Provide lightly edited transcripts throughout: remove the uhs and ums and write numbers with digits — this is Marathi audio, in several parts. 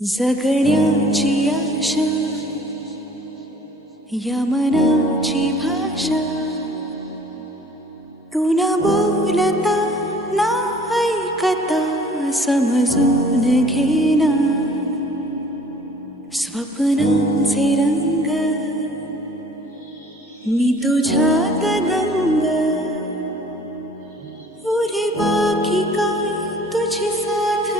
जगण्याची आशा या मनाची भाषा तू न बोलता ना ऐकता समजून घेना स्वप्नांचे रंग मी तुझ्यात दंग उरे बाकी काय तुझी साथ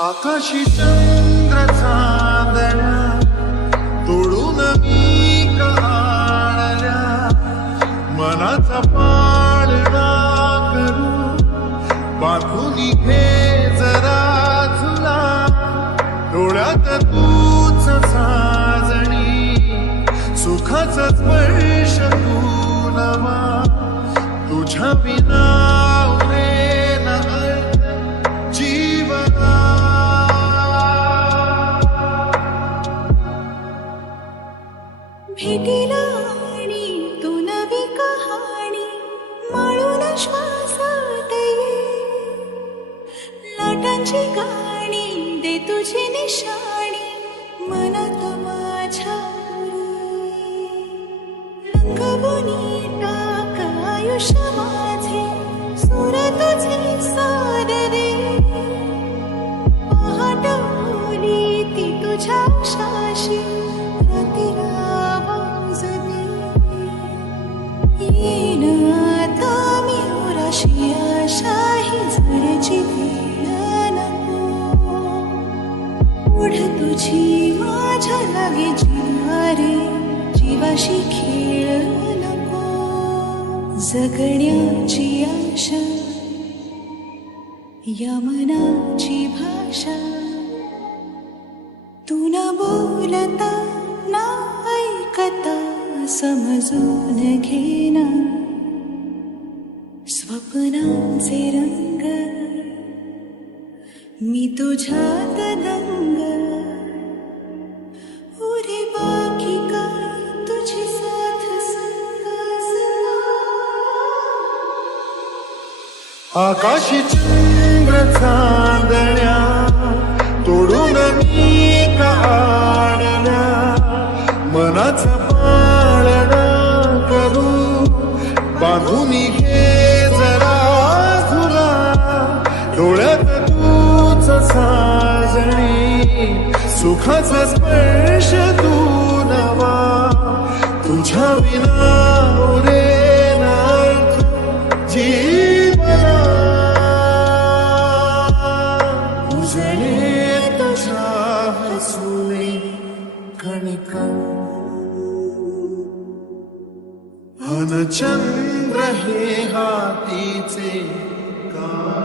आकाशी चंद्र चांदण्या तोडून मी कहाळल्या मनाचा पाळणा करू बांधून घे जरा तुला डोळ्यात तूच साजणी सुखाचा स्पर्श तू नवा तुझ्या विना उरेना अर्थ जीवना भेटीला आणि तू नवी कहाणी माळून श्वासात ये लाटांची गाणी दे तुझी निशाणी मनात माझ्या रंगवून टाक आयुष्य माझे सूर तुझे सार दे पहाटवली ती तुझ्या शाशी येन आता मी उराशी आशाही जडची वेळ नको ओढ तुझी माझ्या लागे जिवारे जीवाशी खेळ नको जगण्याची आशा या मनाची भाषा तू न बोलता ना ऐकता समजून घेना स्वप्नांचे रंग मी तुझ्यात दंग उरे बाकी काय तुझी साथ संग आकाशी चंद्र चांदण्या तोडून मी काढल्या मनाचा पाळणा करू बांधून घे जरा तुला डोळ्यात तूच साजणी सुखाचा स्पर्श तू नवा तुझ्या विना उरेना अर्थ जीवना उजळे तुझ्या हसूने कणकण चंद्र हे हातीचे का